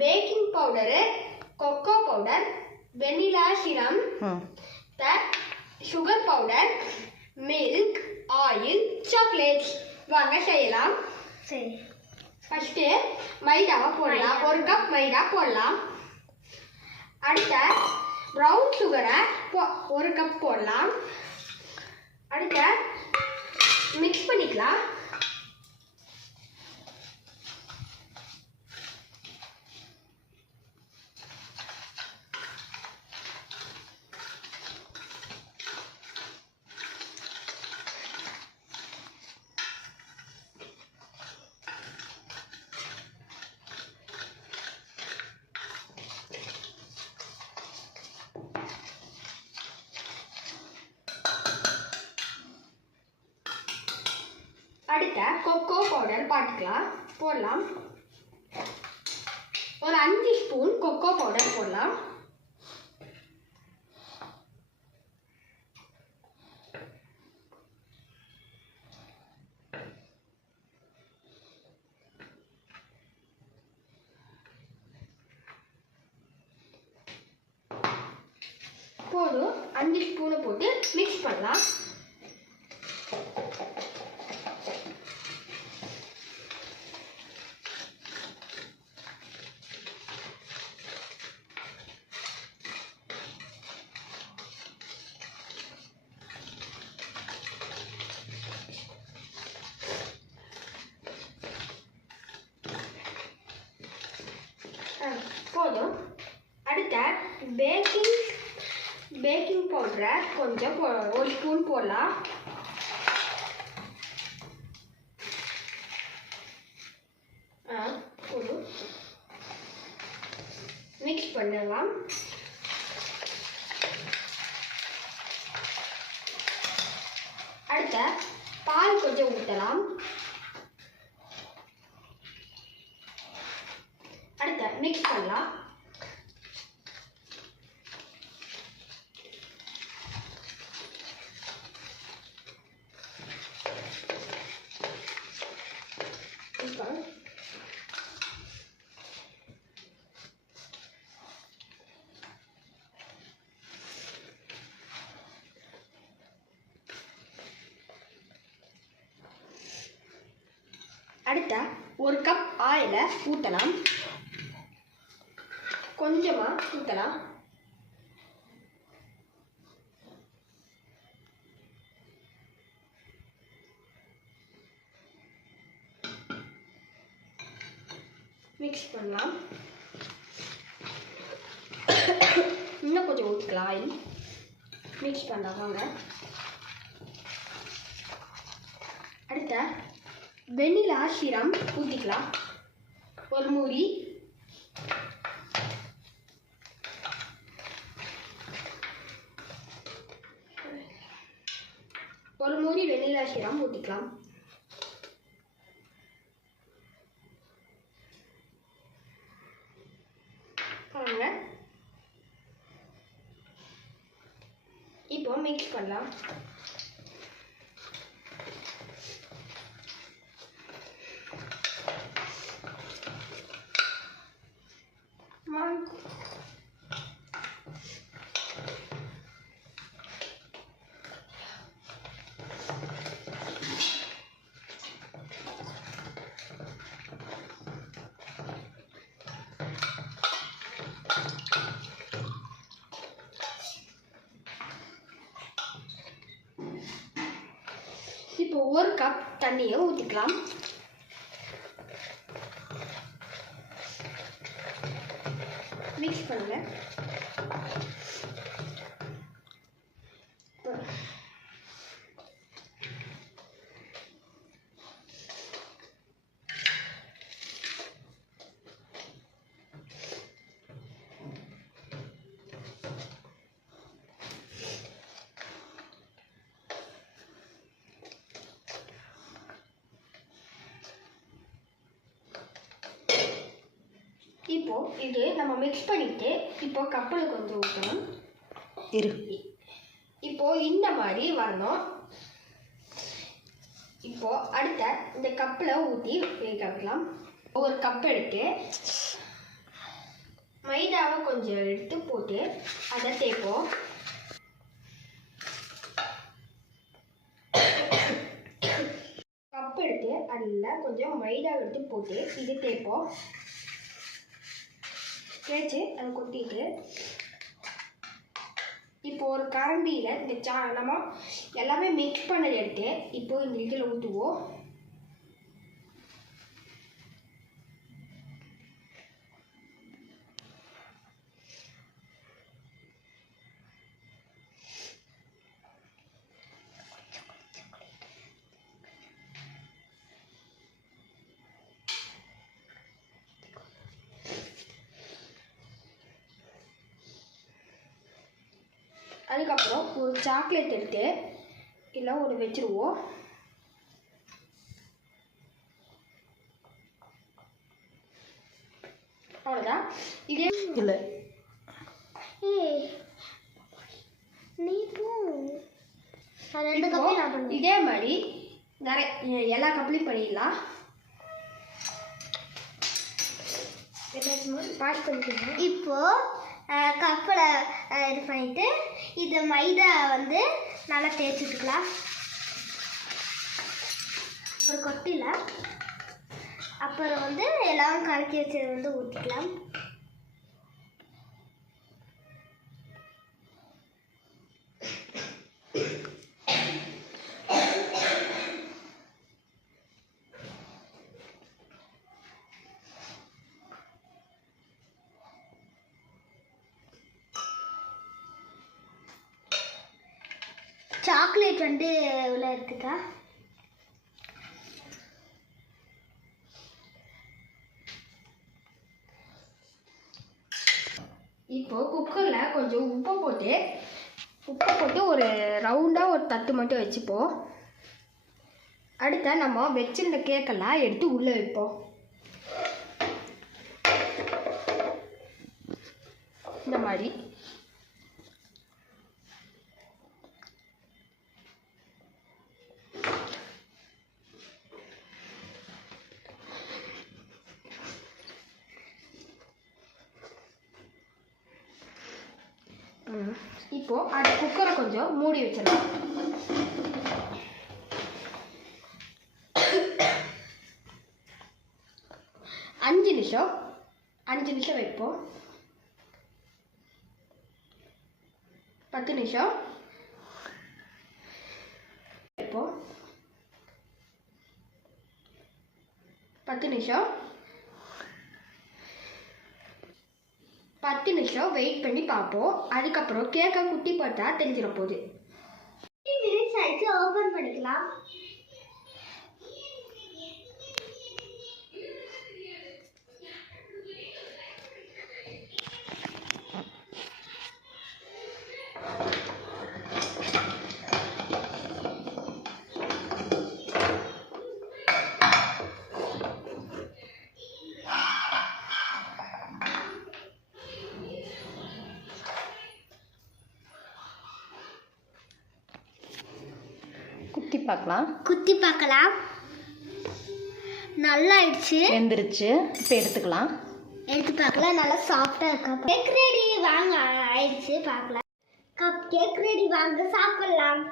Packing powder, cocoa powder, vanilla syrup, sugar powder, milk, oil, chocolate. வாங்க செய்யலாம். சரி, first மைதாவை போடலாம். 1 கப் மைதா போடலாம். அடுத்த ப்ரௌன் சுகரை 1 கப் போடலாம். அடுத்த மிக்ஸ் பண்ணிக்கலாம். அடுத்த கொக்கோ பவுடர் போடலாம். ஒரு 5 ஸ்பூன் கொக்கோ பவுடர் போடலாம். போதும், 5 ஸ்பூனை போட்டு மிக்ஸ் பண்ணலாம். போதும். அடுத்த பேக்கிங் பவுடரை கொஞ்சம் 1 ஸ்பூன் போடலாம். போதும், மிக்ஸ் பண்ணலாம். அடுத்த பால் கொஞ்சம் ஊற்றலாம். அடுத்த மிக்ஸ் பண்ணலாம். அடுத்த 1 கப் ஆயிலை ஊற்றலாம். கொஞ்சமாக ஊற்றலாம். மிக்ஸ் பண்ணலாம். இன்னும் கொஞ்சம் ஊற்றிக்கலாம் ஆயில். மிக்ஸ் பண்ணலாம். வாங்க. அடுத்த வெனிலா சிரம் ஊற்றிக்கலாம். ஒரு மூடி. வெனிலா சிரம் ஊற்றிக்கலாம். பாருங்க. இப்போ மிக்ஸ் பண்ணலாம். இப்போ 1 கப் தண்ணியை ஊற்றிக்கலாம். மிக்ஸ் பண்ணுங்க. இப்போ இது நம்ம மிக்ஸ் பண்ணிட்டு இப்போ கப்பில் கொஞ்சம் ஊற்றணும். இப்போ இந்த மாதிரி வரணும். இப்போ அடுத்த இந்த கப்பில் ஊற்றி வேக வைக்கலாம். ஒரு கப் எடுத்து கொஞ்சம் எடுத்து போட்டு அதை தேய்ப்போம். கப் எடுத்து அதில் கொஞ்சம் மைதா எடுத்து போட்டு இது தேய்ப்போம். தேய்ச்சி அதை கொட்டிட்டு இப்போ ஒரு கரண்டியில் இந்த நம்ம எல்லாமே மிக்ஸ் பண்ணதை எடுத்து இப்போ இந்த இதில் ஊற்றுவோம். அதுக்கப்புறம் ஒரு சாக்லேட் எடுத்து இல்லை ஒரு வச்சுருவோம். அவ்வளோதான். இதே இல்லை இதே மாதிரி நிறைய எல்லா கப்லையும் பண்ணிடலாம். இப்போ கப்பில் இது பண்ணிட்டு இது மைதா வந்து நல்லா தேய்ச்சிட்டுக்கலாம். அப்புறம் கொட்டில அப்புறம் வந்து எல்லாம் கலக்கி வச்சது வந்து ஊற்றிக்கலாம். சாக்லேட் வந்து உள்ள இருக்குக்கா. இப்போ குக்கரில் கொஞ்சம் உப்பு போட்டு ஒரு ரவுண்டாக ஒரு தட்டு மட்டும் வச்சுப்போம். அடுத்த நம்ம வச்சிருந்த கேக்கெல்லாம் எடுத்து உள்ளே வைப்போம். இந்த மாதிரி இப்போ அது குக்கரை கொஞ்சம் மூடி வச்சிடலாம். அஞ்சு நிமிஷம் வைப்போம். 10 நிமிஷம் வைப்போம். 10 நிமிஷம் 10 நிமிஷம் வெயிட் பண்ணி பார்ப்போம். அதுக்கப்புறம் கேக்கை குட்டி போட்டா தெரிஞ்சிட போகுது. 15 மினிட்ஸ் ஆயிடுச்சு. ஓப்பன் பண்ணிக்கலாம். குத்தி பார்க்கலாம். நல்லா ஆயிடுச்சு. வெந்துருச்சு. இப்போ எடுத்து பார்க்கலாம். நல்லா சாஃப்டாக இருக்கா. கேக் ரெடி வாங்க ஆயிடுச்சு. பார்க்கலாம். கேக் ரெடி வாங்க சாப்பிடலாம்.